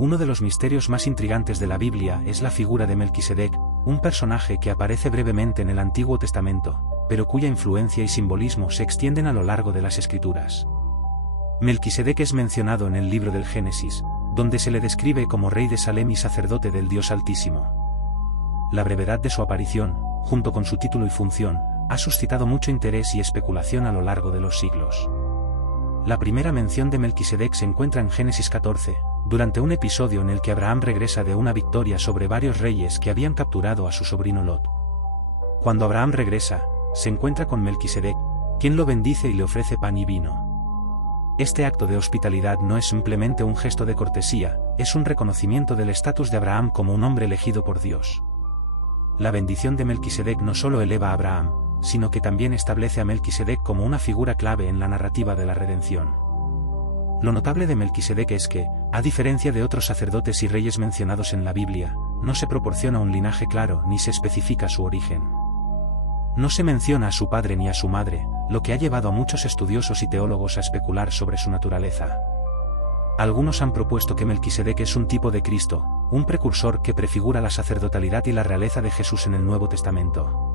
Uno de los misterios más intrigantes de la Biblia es la figura de Melquisedec, un personaje que aparece brevemente en el Antiguo Testamento, pero cuya influencia y simbolismo se extienden a lo largo de las Escrituras. Melquisedec es mencionado en el libro del Génesis, donde se le describe como rey de Salem y sacerdote del Dios Altísimo. La brevedad de su aparición, junto con su título y función, ha suscitado mucho interés y especulación a lo largo de los siglos. La primera mención de Melquisedec se encuentra en Génesis 14, durante un episodio en el que Abraham regresa de una victoria sobre varios reyes que habían capturado a su sobrino Lot. Cuando Abraham regresa, se encuentra con Melquisedec, quien lo bendice y le ofrece pan y vino. Este acto de hospitalidad no es simplemente un gesto de cortesía, es un reconocimiento del estatus de Abraham como un hombre elegido por Dios. La bendición de Melquisedec no solo eleva a Abraham, sino que también establece a Melquisedec como una figura clave en la narrativa de la redención. Lo notable de Melquisedec es que, a diferencia de otros sacerdotes y reyes mencionados en la Biblia, no se proporciona un linaje claro ni se especifica su origen. No se menciona a su padre ni a su madre, lo que ha llevado a muchos estudiosos y teólogos a especular sobre su naturaleza. Algunos han propuesto que Melquisedec es un tipo de Cristo, un precursor que prefigura la sacerdotalidad y la realeza de Jesús en el Nuevo Testamento.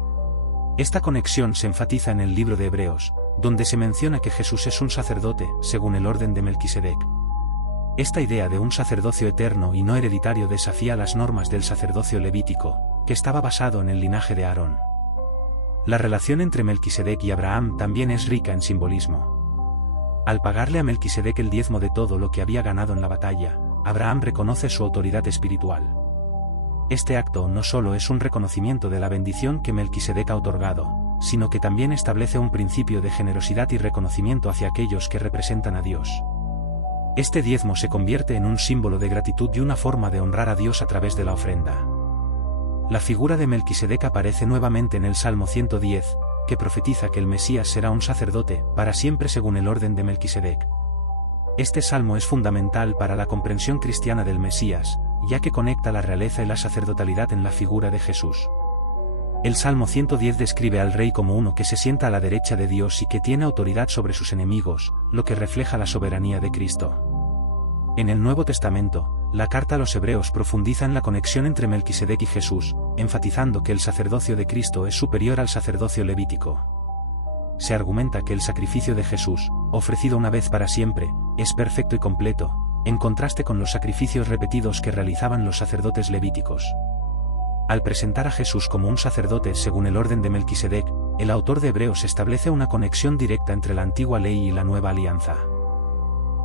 Esta conexión se enfatiza en el libro de Hebreos, donde se menciona que Jesús es un sacerdote, según el orden de Melquisedec. Esta idea de un sacerdocio eterno y no hereditario desafía las normas del sacerdocio levítico, que estaba basado en el linaje de Aarón. La relación entre Melquisedec y Abraham también es rica en simbolismo. Al pagarle a Melquisedec el diezmo de todo lo que había ganado en la batalla, Abraham reconoce su autoridad espiritual. Este acto no solo es un reconocimiento de la bendición que Melquisedec ha otorgado, sino que también establece un principio de generosidad y reconocimiento hacia aquellos que representan a Dios. Este diezmo se convierte en un símbolo de gratitud y una forma de honrar a Dios a través de la ofrenda. La figura de Melquisedec aparece nuevamente en el Salmo 110, que profetiza que el Mesías será un sacerdote para siempre según el orden de Melquisedec. Este salmo es fundamental para la comprensión cristiana del Mesías, ya que conecta la realeza y la sacerdotalidad en la figura de Jesús. El Salmo 110 describe al rey como uno que se sienta a la derecha de Dios y que tiene autoridad sobre sus enemigos, lo que refleja la soberanía de Cristo. En el Nuevo Testamento, la carta a los Hebreos profundiza en la conexión entre Melquisedec y Jesús, enfatizando que el sacerdocio de Cristo es superior al sacerdocio levítico. Se argumenta que el sacrificio de Jesús, ofrecido una vez para siempre, es perfecto y completo, en contraste con los sacrificios repetidos que realizaban los sacerdotes levíticos. Al presentar a Jesús como un sacerdote según el orden de Melquisedec, el autor de Hebreos establece una conexión directa entre la antigua ley y la nueva alianza.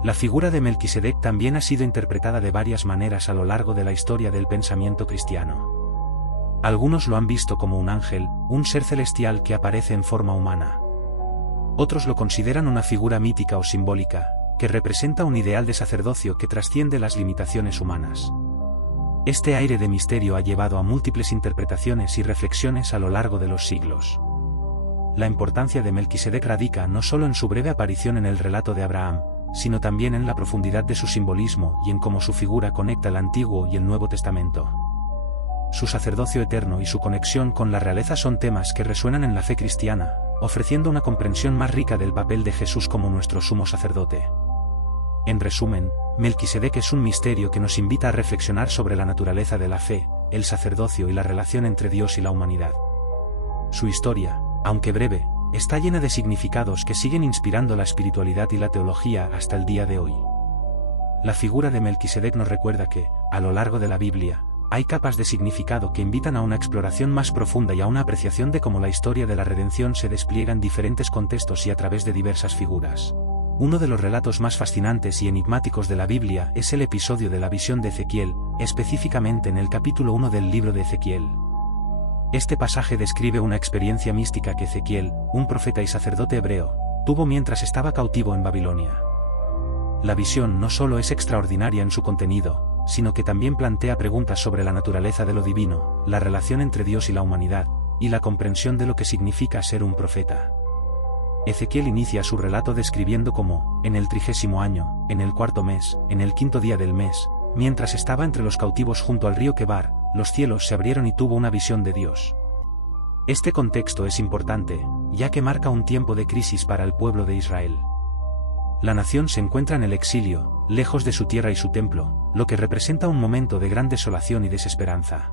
La figura de Melquisedec también ha sido interpretada de varias maneras a lo largo de la historia del pensamiento cristiano. Algunos lo han visto como un ángel, un ser celestial que aparece en forma humana. Otros lo consideran una figura mítica o simbólica, que representa un ideal de sacerdocio que trasciende las limitaciones humanas. Este aire de misterio ha llevado a múltiples interpretaciones y reflexiones a lo largo de los siglos. La importancia de Melquisedec radica no solo en su breve aparición en el relato de Abraham, sino también en la profundidad de su simbolismo y en cómo su figura conecta el Antiguo y el Nuevo Testamento. Su sacerdocio eterno y su conexión con la realeza son temas que resuenan en la fe cristiana, ofreciendo una comprensión más rica del papel de Jesús como nuestro sumo sacerdote. En resumen, Melquisedec es un misterio que nos invita a reflexionar sobre la naturaleza de la fe, el sacerdocio y la relación entre Dios y la humanidad. Su historia, aunque breve, está llena de significados que siguen inspirando la espiritualidad y la teología hasta el día de hoy. La figura de Melquisedec nos recuerda que, a lo largo de la Biblia, hay capas de significado que invitan a una exploración más profunda y a una apreciación de cómo la historia de la redención se despliega en diferentes contextos y a través de diversas figuras. Uno de los relatos más fascinantes y enigmáticos de la Biblia es el episodio de la visión de Ezequiel, específicamente en el capítulo 1 del libro de Ezequiel. Este pasaje describe una experiencia mística que Ezequiel, un profeta y sacerdote hebreo, tuvo mientras estaba cautivo en Babilonia. La visión no solo es extraordinaria en su contenido, sino que también plantea preguntas sobre la naturaleza de lo divino, la relación entre Dios y la humanidad, y la comprensión de lo que significa ser un profeta. Ezequiel inicia su relato describiendo cómo, en el 30º año, en el 4º mes, en el 5º día del mes, mientras estaba entre los cautivos junto al río Quebar, los cielos se abrieron y tuvo una visión de Dios. Este contexto es importante, ya que marca un tiempo de crisis para el pueblo de Israel. La nación se encuentra en el exilio, lejos de su tierra y su templo, lo que representa un momento de gran desolación y desesperanza.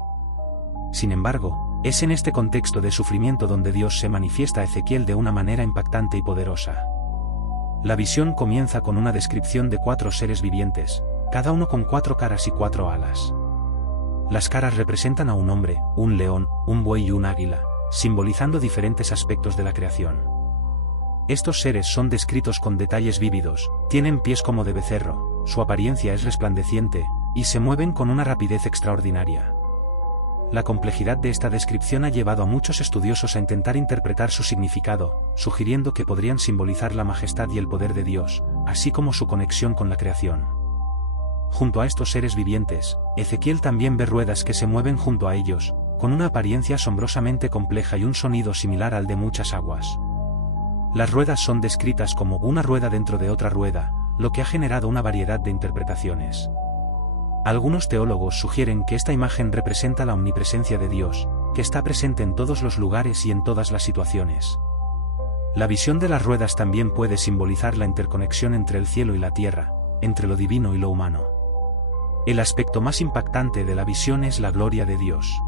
Sin embargo, es en este contexto de sufrimiento donde Dios se manifiesta a Ezequiel de una manera impactante y poderosa. La visión comienza con una descripción de 4 seres vivientes, cada uno con 4 caras y 4 alas. Las caras representan a un hombre, un león, un buey y un águila, simbolizando diferentes aspectos de la creación. Estos seres son descritos con detalles vívidos, tienen pies como de becerro, su apariencia es resplandeciente, y se mueven con una rapidez extraordinaria. La complejidad de esta descripción ha llevado a muchos estudiosos a intentar interpretar su significado, sugiriendo que podrían simbolizar la majestad y el poder de Dios, así como su conexión con la creación. Junto a estos seres vivientes, Ezequiel también ve ruedas que se mueven junto a ellos, con una apariencia asombrosamente compleja y un sonido similar al de muchas aguas. Las ruedas son descritas como una rueda dentro de otra rueda, lo que ha generado una variedad de interpretaciones. Algunos teólogos sugieren que esta imagen representa la omnipresencia de Dios, que está presente en todos los lugares y en todas las situaciones. La visión de las ruedas también puede simbolizar la interconexión entre el cielo y la tierra, entre lo divino y lo humano. El aspecto más impactante de la visión es la gloria de Dios.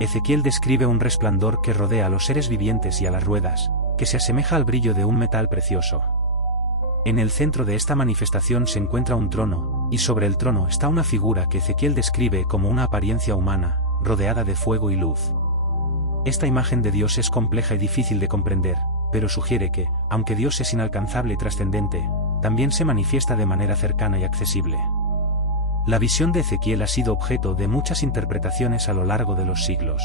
Ezequiel describe un resplandor que rodea a los seres vivientes y a las ruedas, que se asemeja al brillo de un metal precioso. En el centro de esta manifestación se encuentra un trono, y sobre el trono está una figura que Ezequiel describe como una apariencia humana, rodeada de fuego y luz. Esta imagen de Dios es compleja y difícil de comprender, pero sugiere que, aunque Dios es inalcanzable y trascendente, también se manifiesta de manera cercana y accesible. La visión de Ezequiel ha sido objeto de muchas interpretaciones a lo largo de los siglos.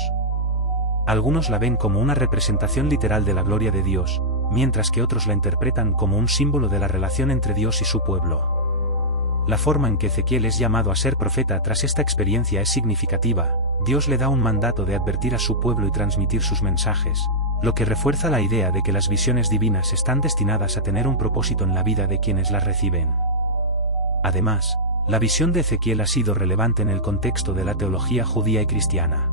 Algunos la ven como una representación literal de la gloria de Dios, mientras que otros la interpretan como un símbolo de la relación entre Dios y su pueblo. La forma en que Ezequiel es llamado a ser profeta tras esta experiencia es significativa. Dios le da un mandato de advertir a su pueblo y transmitir sus mensajes, lo que refuerza la idea de que las visiones divinas están destinadas a tener un propósito en la vida de quienes las reciben. Además, la visión de Ezequiel ha sido relevante en el contexto de la teología judía y cristiana.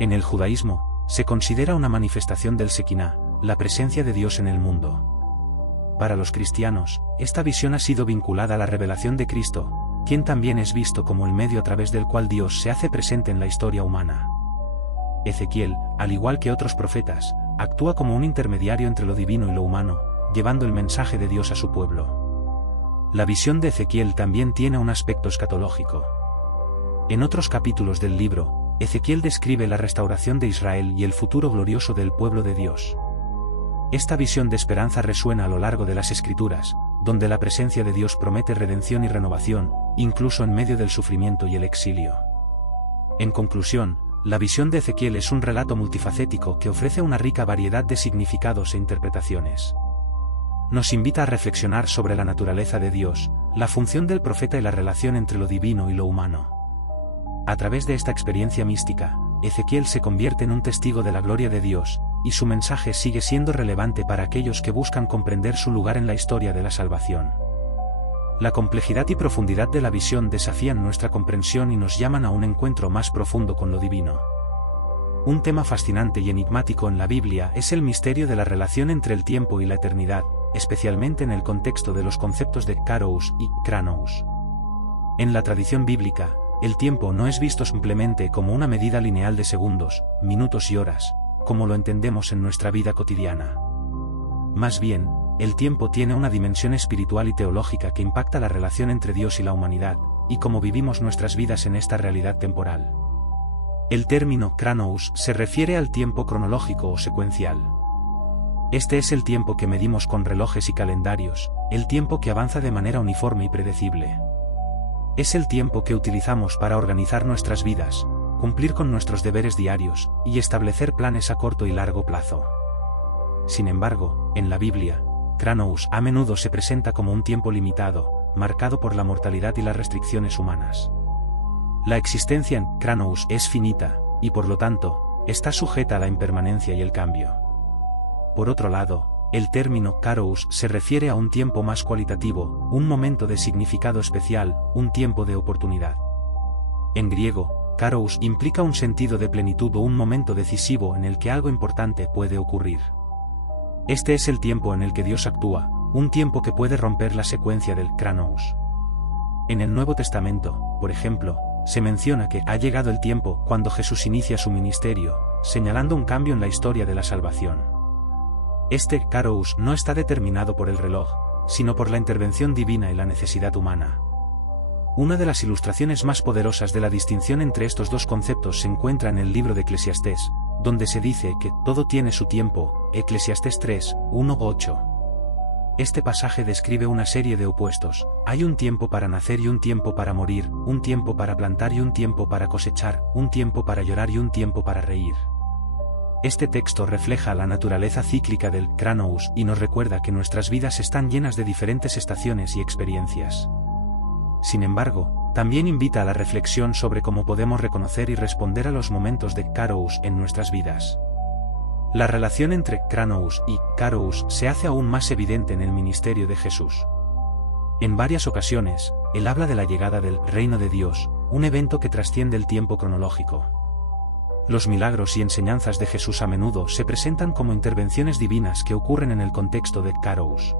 En el judaísmo, se considera una manifestación del Shekinah, la presencia de Dios en el mundo. Para los cristianos, esta visión ha sido vinculada a la revelación de Cristo, quien también es visto como el medio a través del cual Dios se hace presente en la historia humana. Ezequiel, al igual que otros profetas, actúa como un intermediario entre lo divino y lo humano, llevando el mensaje de Dios a su pueblo. La visión de Ezequiel también tiene un aspecto escatológico. En otros capítulos del libro, Ezequiel describe la restauración de Israel y el futuro glorioso del pueblo de Dios. Esta visión de esperanza resuena a lo largo de las Escrituras, donde la presencia de Dios promete redención y renovación, incluso en medio del sufrimiento y el exilio. En conclusión, la visión de Ezequiel es un relato multifacético que ofrece una rica variedad de significados e interpretaciones. Nos invita a reflexionar sobre la naturaleza de Dios, la función del profeta y la relación entre lo divino y lo humano. A través de esta experiencia mística, Ezequiel se convierte en un testigo de la gloria de Dios, y su mensaje sigue siendo relevante para aquellos que buscan comprender su lugar en la historia de la salvación. La complejidad y profundidad de la visión desafían nuestra comprensión y nos llaman a un encuentro más profundo con lo divino. Un tema fascinante y enigmático en la Biblia es el misterio de la relación entre el tiempo y la eternidad, especialmente en el contexto de los conceptos de Kairos y Chronos. En la tradición bíblica, el tiempo no es visto simplemente como una medida lineal de segundos, minutos y horas, como lo entendemos en nuestra vida cotidiana. Más bien, el tiempo tiene una dimensión espiritual y teológica que impacta la relación entre Dios y la humanidad, y cómo vivimos nuestras vidas en esta realidad temporal. El término Chronos se refiere al tiempo cronológico o secuencial. Este es el tiempo que medimos con relojes y calendarios, el tiempo que avanza de manera uniforme y predecible. Es el tiempo que utilizamos para organizar nuestras vidas, cumplir con nuestros deberes diarios, y establecer planes a corto y largo plazo. Sin embargo, en la Biblia, Chronos a menudo se presenta como un tiempo limitado, marcado por la mortalidad y las restricciones humanas. La existencia en Chronos es finita, y por lo tanto, está sujeta a la impermanencia y el cambio. Por otro lado, el término Kairos se refiere a un tiempo más cualitativo, un momento de significado especial, un tiempo de oportunidad. En griego, Kairos implica un sentido de plenitud o un momento decisivo en el que algo importante puede ocurrir. Este es el tiempo en el que Dios actúa, un tiempo que puede romper la secuencia del Chronos. En el Nuevo Testamento, por ejemplo, se menciona que ha llegado el tiempo cuando Jesús inicia su ministerio, señalando un cambio en la historia de la salvación. Este Kairos no está determinado por el reloj, sino por la intervención divina y la necesidad humana. Una de las ilustraciones más poderosas de la distinción entre estos dos conceptos se encuentra en el libro de Eclesiastés, donde se dice que todo tiene su tiempo, Eclesiastés 3, 1-8. Este pasaje describe una serie de opuestos: hay un tiempo para nacer y un tiempo para morir, un tiempo para plantar y un tiempo para cosechar, un tiempo para llorar y un tiempo para reír. Este texto refleja la naturaleza cíclica del Chronos y nos recuerda que nuestras vidas están llenas de diferentes estaciones y experiencias. Sin embargo, también invita a la reflexión sobre cómo podemos reconocer y responder a los momentos de Kairos en nuestras vidas. La relación entre Chronos y Kairos se hace aún más evidente en el ministerio de Jesús. En varias ocasiones, él habla de la llegada del reino de Dios, un evento que trasciende el tiempo cronológico. Los milagros y enseñanzas de Jesús a menudo se presentan como intervenciones divinas que ocurren en el contexto de Kairos.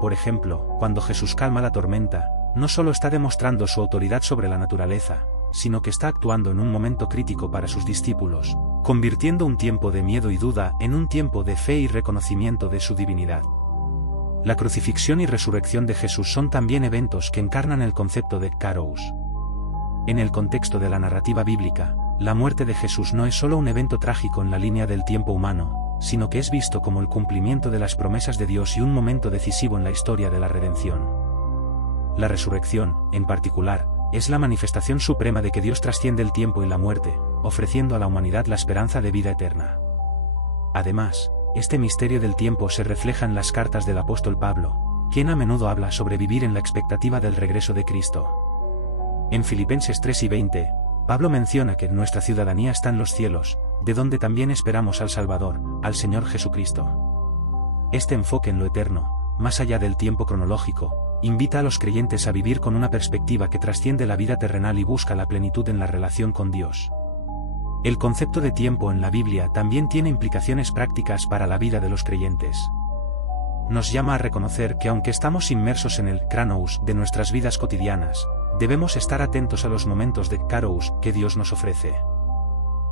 Por ejemplo, cuando Jesús calma la tormenta, no solo está demostrando su autoridad sobre la naturaleza, sino que está actuando en un momento crítico para sus discípulos, convirtiendo un tiempo de miedo y duda en un tiempo de fe y reconocimiento de su divinidad. La crucifixión y resurrección de Jesús son también eventos que encarnan el concepto de Kairos. En el contexto de la narrativa bíblica, la muerte de Jesús no es solo un evento trágico en la línea del tiempo humano, sino que es visto como el cumplimiento de las promesas de Dios y un momento decisivo en la historia de la redención. La resurrección, en particular, es la manifestación suprema de que Dios trasciende el tiempo y la muerte, ofreciendo a la humanidad la esperanza de vida eterna. Además, este misterio del tiempo se refleja en las cartas del apóstol Pablo, quien a menudo habla sobre vivir en la expectativa del regreso de Cristo. En Filipenses 3 y 20, Pablo menciona que nuestra ciudadanía está en los cielos, de donde también esperamos al Salvador, al Señor Jesucristo. Este enfoque en lo eterno, más allá del tiempo cronológico, invita a los creyentes a vivir con una perspectiva que trasciende la vida terrenal y busca la plenitud en la relación con Dios. El concepto de tiempo en la Biblia también tiene implicaciones prácticas para la vida de los creyentes. Nos llama a reconocer que aunque estamos inmersos en el Chronos de nuestras vidas cotidianas, debemos estar atentos a los momentos de Kairos que Dios nos ofrece.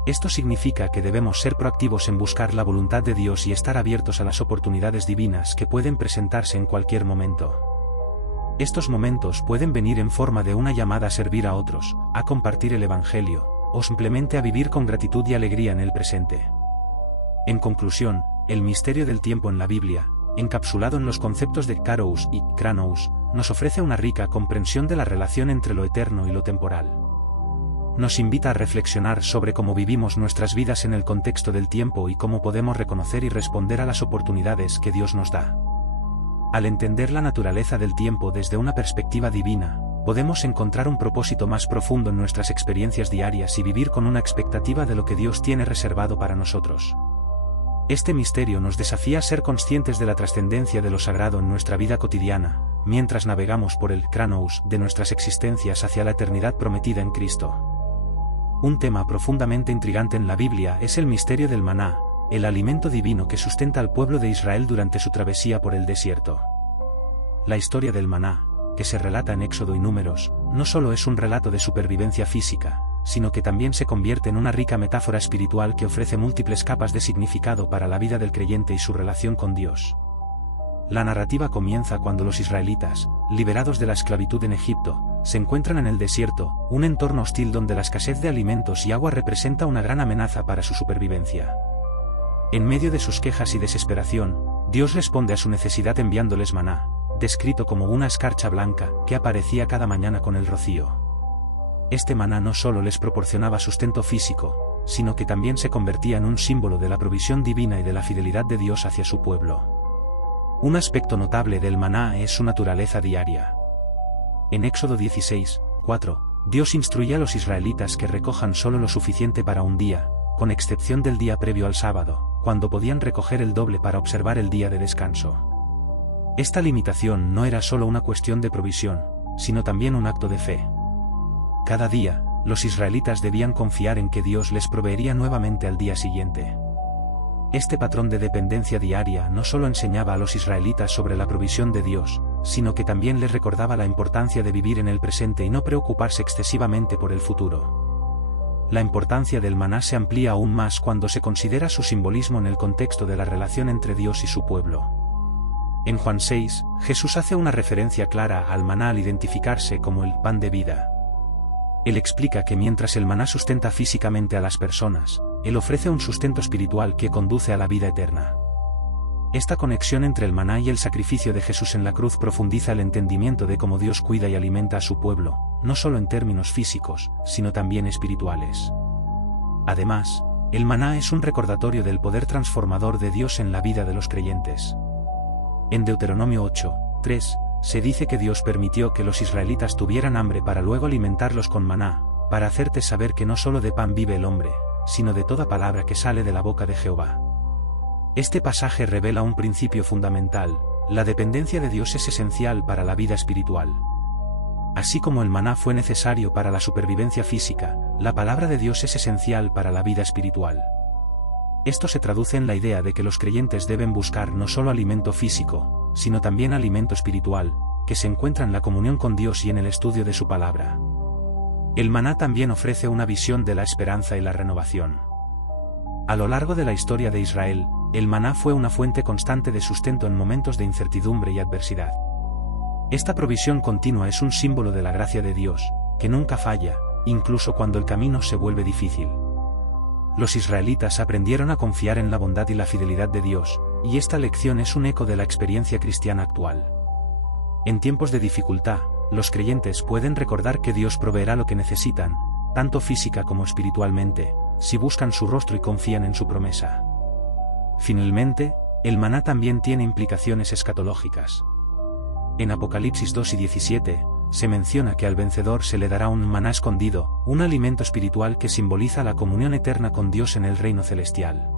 Esto significa que debemos ser proactivos en buscar la voluntad de Dios y estar abiertos a las oportunidades divinas que pueden presentarse en cualquier momento. Estos momentos pueden venir en forma de una llamada a servir a otros, a compartir el Evangelio, o simplemente a vivir con gratitud y alegría en el presente. En conclusión, el misterio del tiempo en la Biblia, encapsulado en los conceptos de Kairos y Chronos, nos ofrece una rica comprensión de la relación entre lo eterno y lo temporal. Nos invita a reflexionar sobre cómo vivimos nuestras vidas en el contexto del tiempo y cómo podemos reconocer y responder a las oportunidades que Dios nos da. Al entender la naturaleza del tiempo desde una perspectiva divina, podemos encontrar un propósito más profundo en nuestras experiencias diarias y vivir con una expectativa de lo que Dios tiene reservado para nosotros. Este misterio nos desafía a ser conscientes de la trascendencia de lo sagrado en nuestra vida cotidiana, mientras navegamos por el Chronos de nuestras existencias hacia la eternidad prometida en Cristo. Un tema profundamente intrigante en la Biblia es el misterio del maná, el alimento divino que sustenta al pueblo de Israel durante su travesía por el desierto. La historia del maná, que se relata en Éxodo y Números, no solo es un relato de supervivencia física, sino que también se convierte en una rica metáfora espiritual que ofrece múltiples capas de significado para la vida del creyente y su relación con Dios. La narrativa comienza cuando los israelitas, liberados de la esclavitud en Egipto, se encuentran en el desierto, un entorno hostil donde la escasez de alimentos y agua representa una gran amenaza para su supervivencia. En medio de sus quejas y desesperación, Dios responde a su necesidad enviándoles maná, descrito como una escarcha blanca que aparecía cada mañana con el rocío. Este maná no solo les proporcionaba sustento físico, sino que también se convertía en un símbolo de la provisión divina y de la fidelidad de Dios hacia su pueblo. Un aspecto notable del maná es su naturaleza diaria. En Éxodo 16, 4, Dios instruye a los israelitas que recojan solo lo suficiente para un día, con excepción del día previo al sábado, cuando podían recoger el doble para observar el día de descanso. Esta limitación no era solo una cuestión de provisión, sino también un acto de fe. Cada día, los israelitas debían confiar en que Dios les proveería nuevamente al día siguiente. Este patrón de dependencia diaria no solo enseñaba a los israelitas sobre la provisión de Dios, sino que también les recordaba la importancia de vivir en el presente y no preocuparse excesivamente por el futuro. La importancia del maná se amplía aún más cuando se considera su simbolismo en el contexto de la relación entre Dios y su pueblo. En Juan 6, Jesús hace una referencia clara al maná al identificarse como el pan de vida. Él explica que mientras el maná sustenta físicamente a las personas, Él ofrece un sustento espiritual que conduce a la vida eterna. Esta conexión entre el maná y el sacrificio de Jesús en la cruz profundiza el entendimiento de cómo Dios cuida y alimenta a su pueblo, no solo en términos físicos, sino también espirituales. Además, el maná es un recordatorio del poder transformador de Dios en la vida de los creyentes. En Deuteronomio 8:3, se dice que Dios permitió que los israelitas tuvieran hambre para luego alimentarlos con maná, para hacerte saber que no solo de pan vive el hombre, sino de toda palabra que sale de la boca de Jehová. Este pasaje revela un principio fundamental: la dependencia de Dios es esencial para la vida espiritual. Así como el maná fue necesario para la supervivencia física, la palabra de Dios es esencial para la vida espiritual. Esto se traduce en la idea de que los creyentes deben buscar no solo alimento físico, sino también alimento espiritual, que se encuentra en la comunión con Dios y en el estudio de su palabra. El maná también ofrece una visión de la esperanza y la renovación. A lo largo de la historia de Israel, el maná fue una fuente constante de sustento en momentos de incertidumbre y adversidad. Esta provisión continua es un símbolo de la gracia de Dios, que nunca falla, incluso cuando el camino se vuelve difícil. Los israelitas aprendieron a confiar en la bondad y la fidelidad de Dios, y esta lección es un eco de la experiencia cristiana actual. En tiempos de dificultad, los creyentes pueden recordar que Dios proveerá lo que necesitan, tanto física como espiritualmente, si buscan su rostro y confían en su promesa. Finalmente, el maná también tiene implicaciones escatológicas. En Apocalipsis 2:17, se menciona que al vencedor se le dará un maná escondido, un alimento espiritual que simboliza la comunión eterna con Dios en el reino celestial.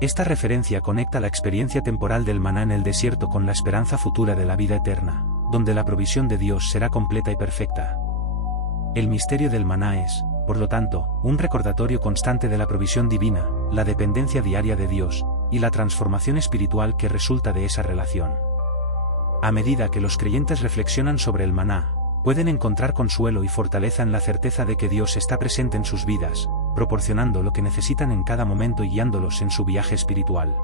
Esta referencia conecta la experiencia temporal del maná en el desierto con la esperanza futura de la vida eterna, donde la provisión de Dios será completa y perfecta. El misterio del maná es, por lo tanto, un recordatorio constante de la provisión divina, la dependencia diaria de Dios, y la transformación espiritual que resulta de esa relación. A medida que los creyentes reflexionan sobre el maná, pueden encontrar consuelo y fortaleza en la certeza de que Dios está presente en sus vidas, proporcionando lo que necesitan en cada momento y guiándolos en su viaje espiritual.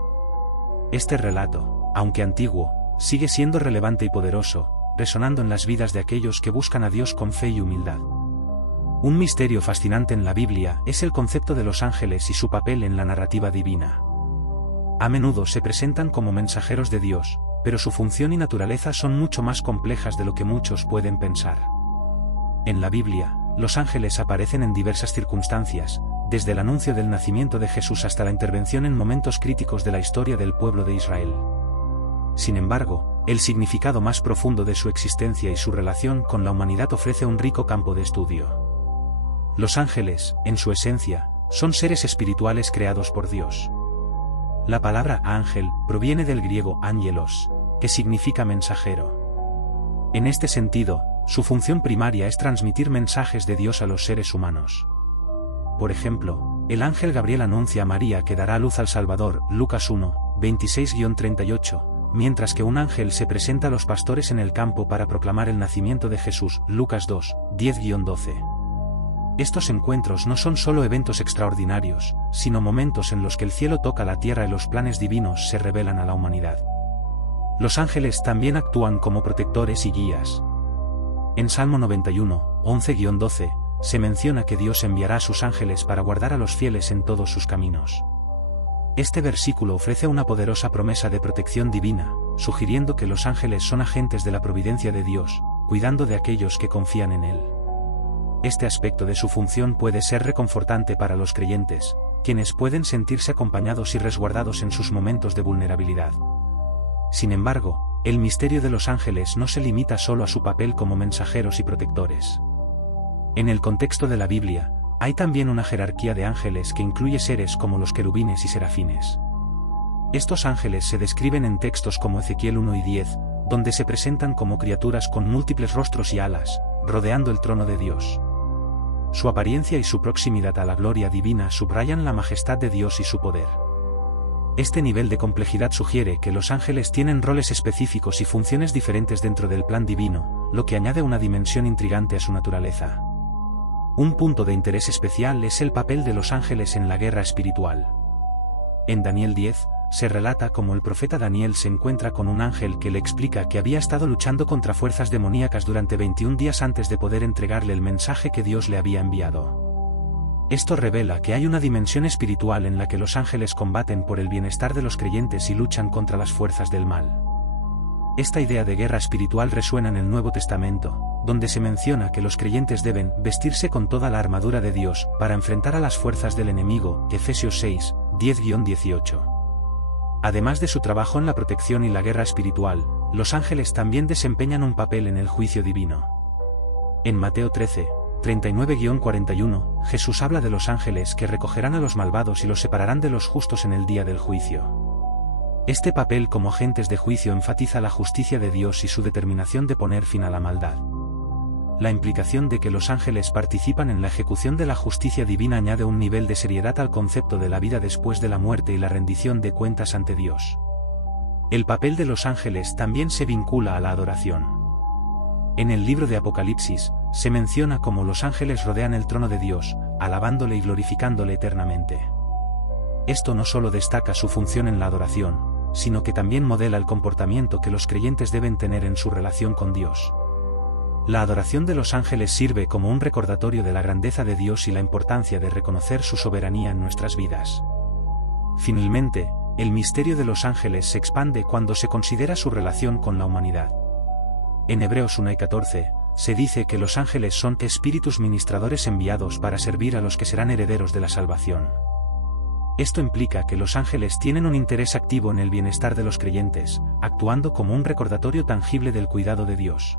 Este relato, aunque antiguo, sigue siendo relevante y poderoso, resonando en las vidas de aquellos que buscan a Dios con fe y humildad. Un misterio fascinante en la Biblia es el concepto de los ángeles y su papel en la narrativa divina. A menudo se presentan como mensajeros de Dios, pero su función y naturaleza son mucho más complejas de lo que muchos pueden pensar. En la Biblia, los ángeles aparecen en diversas circunstancias, desde el anuncio del nacimiento de Jesús hasta la intervención en momentos críticos de la historia del pueblo de Israel. Sin embargo, el significado más profundo de su existencia y su relación con la humanidad ofrece un rico campo de estudio. Los ángeles, en su esencia, son seres espirituales creados por Dios. La palabra ángel proviene del griego ángelos, que significa mensajero. En este sentido, su función primaria es transmitir mensajes de Dios a los seres humanos. Por ejemplo, el ángel Gabriel anuncia a María que dará a luz al Salvador, Lucas 1:26-38, mientras que un ángel se presenta a los pastores en el campo para proclamar el nacimiento de Jesús, Lucas 2:10-12. Estos encuentros no son solo eventos extraordinarios, sino momentos en los que el cielo toca la tierra y los planes divinos se revelan a la humanidad. Los ángeles también actúan como protectores y guías. En Salmo 91:11-12, se menciona que Dios enviará a sus ángeles para guardar a los fieles en todos sus caminos. Este versículo ofrece una poderosa promesa de protección divina, sugiriendo que los ángeles son agentes de la providencia de Dios, cuidando de aquellos que confían en Él. Este aspecto de su función puede ser reconfortante para los creyentes, quienes pueden sentirse acompañados y resguardados en sus momentos de vulnerabilidad. Sin embargo, el misterio de los ángeles no se limita solo a su papel como mensajeros y protectores. En el contexto de la Biblia, hay también una jerarquía de ángeles que incluye seres como los querubines y serafines. Estos ángeles se describen en textos como Ezequiel 1:10, donde se presentan como criaturas con múltiples rostros y alas, rodeando el trono de Dios. Su apariencia y su proximidad a la gloria divina subrayan la majestad de Dios y su poder. Este nivel de complejidad sugiere que los ángeles tienen roles específicos y funciones diferentes dentro del plan divino, lo que añade una dimensión intrigante a su naturaleza. Un punto de interés especial es el papel de los ángeles en la guerra espiritual. En Daniel 10, se relata cómo el profeta Daniel se encuentra con un ángel que le explica que había estado luchando contra fuerzas demoníacas durante 21 días antes de poder entregarle el mensaje que Dios le había enviado. Esto revela que hay una dimensión espiritual en la que los ángeles combaten por el bienestar de los creyentes y luchan contra las fuerzas del mal. Esta idea de guerra espiritual resuena en el Nuevo Testamento, donde se menciona que los creyentes deben vestirse con toda la armadura de Dios para enfrentar a las fuerzas del enemigo, Efesios 6, 10-18. Además de su trabajo en la protección y la guerra espiritual, los ángeles también desempeñan un papel en el juicio divino. En Mateo 13, 39-41, Jesús habla de los ángeles que recogerán a los malvados y los separarán de los justos en el día del juicio. Este papel como agentes de juicio enfatiza la justicia de Dios y su determinación de poner fin a la maldad. La implicación de que los ángeles participan en la ejecución de la justicia divina añade un nivel de seriedad al concepto de la vida después de la muerte y la rendición de cuentas ante Dios. El papel de los ángeles también se vincula a la adoración. En el libro de Apocalipsis, se menciona cómo los ángeles rodean el trono de Dios, alabándole y glorificándole eternamente. Esto no solo destaca su función en la adoración, sino que también modela el comportamiento que los creyentes deben tener en su relación con Dios. La adoración de los ángeles sirve como un recordatorio de la grandeza de Dios y la importancia de reconocer su soberanía en nuestras vidas. Finalmente, el misterio de los ángeles se expande cuando se considera su relación con la humanidad. En Hebreos 1:14, se dice que los ángeles son espíritus ministradores enviados para servir a los que serán herederos de la salvación. Esto implica que los ángeles tienen un interés activo en el bienestar de los creyentes, actuando como un recordatorio tangible del cuidado de Dios.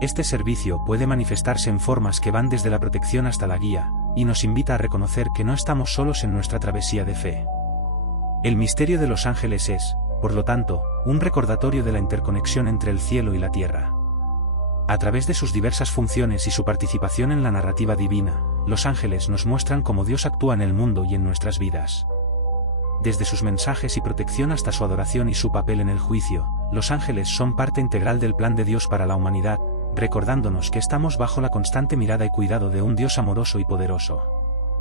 Este servicio puede manifestarse en formas que van desde la protección hasta la guía, y nos invita a reconocer que no estamos solos en nuestra travesía de fe. El misterio de los ángeles es, por lo tanto, un recordatorio de la interconexión entre el cielo y la tierra. A través de sus diversas funciones y su participación en la narrativa divina, los ángeles nos muestran cómo Dios actúa en el mundo y en nuestras vidas. Desde sus mensajes y protección hasta su adoración y su papel en el juicio, los ángeles son parte integral del plan de Dios para la humanidad, recordándonos que estamos bajo la constante mirada y cuidado de un Dios amoroso y poderoso.